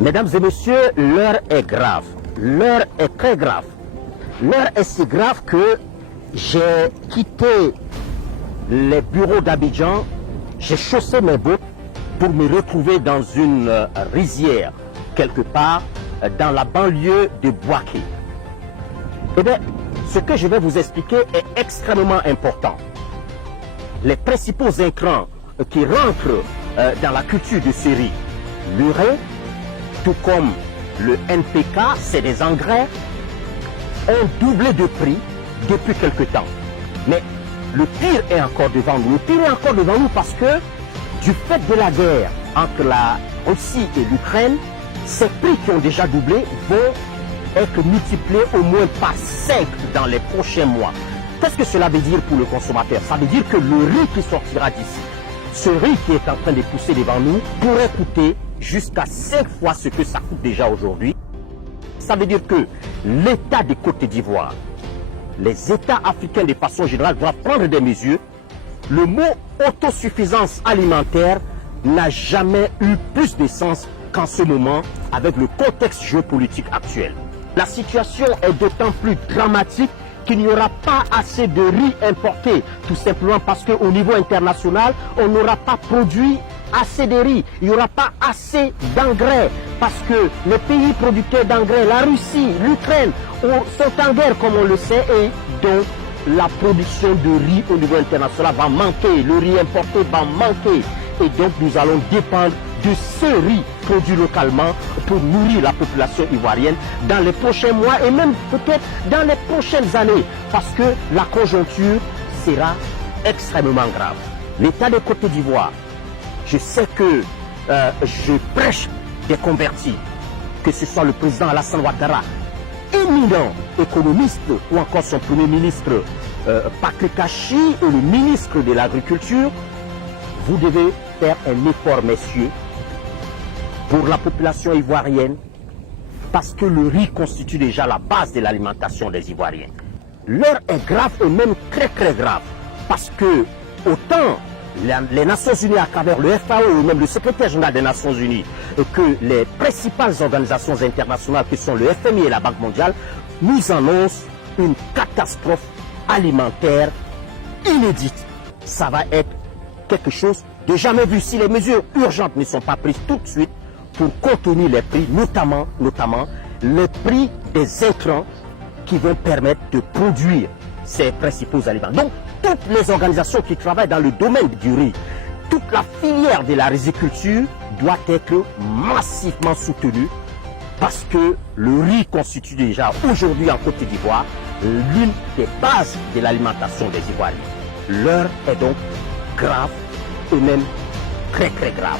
Mesdames et messieurs, l'heure est grave. L'heure est très grave. L'heure est si grave que j'ai quitté les bureaux d'Abidjan, j'ai chaussé mes bottes pour me retrouver dans une rizière, quelque part dans la banlieue de Bouaké. Eh bien, ce que je vais vous expliquer est extrêmement important. Les principaux intrants qui rentrent dans la culture de ce riz, l'urée, tout comme le NPK, c'est des engrais, ont doublé de prix depuis quelque temps. Mais le pire est encore devant nous. Le pire est encore devant nous parce que du fait de la guerre entre la Russie et l'Ukraine, ces prix qui ont déjà doublé vont être multipliés au moins par 5 dans les prochains mois. Qu'est-ce que cela veut dire pour le consommateur? Ça veut dire que le riz qui sortira d'ici, ce riz qui est en train de pousser devant nous, pourrait coûter jusqu'à 5 fois ce que ça coûte déjà aujourd'hui. Ça veut dire que l'État de Côte d'Ivoire, les États africains de façon générale doivent prendre des mesures. Le mot autosuffisance alimentaire n'a jamais eu plus de sens qu'en ce moment avec le contexte géopolitique actuel. La situation est d'autant plus dramatique qu'il n'y aura pas assez de riz importé, tout simplement parce qu'au niveau international, on n'aura pas produit assez de riz, il n'y aura pas assez d'engrais, parce que les pays producteurs d'engrais, la Russie, l'Ukraine, sont en guerre comme on le sait, et donc la production de riz au niveau international va manquer, le riz importé va manquer, et donc nous allons dépendre de ce riz produit localement pour nourrir la population ivoirienne dans les prochains mois et même peut-être dans les prochaines années, parce que la conjoncture sera extrêmement grave. L'État de Côte d'Ivoire, je sais que je prêche des convertis, que ce soit le président Alassane Ouattara, éminent économiste, ou encore son premier ministre Patrick Kachi et le ministre de l'Agriculture. Vous devez faire un effort, messieurs, pour la population ivoirienne, parce que le riz constitue déjà la base de l'alimentation des Ivoiriens. L'heure est grave et même très très grave, parce que autant les Nations Unies à travers le FAO ou même le secrétaire général des Nations Unies que les principales organisations internationales qui sont le FMI et la Banque mondiale nous annoncent une catastrophe alimentaire inédite. Ça va être quelque chose de jamais vu si les mesures urgentes ne sont pas prises tout de suite pour contenir les prix, notamment les prix des intrants qui vont permettre de produire ces principaux aliments. Donc, toutes les organisations qui travaillent dans le domaine du riz, toute la filière de la riziculture doit être massivement soutenue parce que le riz constitue déjà aujourd'hui en Côte d'Ivoire l'une des bases de l'alimentation des Ivoiriens. L'heure est donc grave et même très très grave.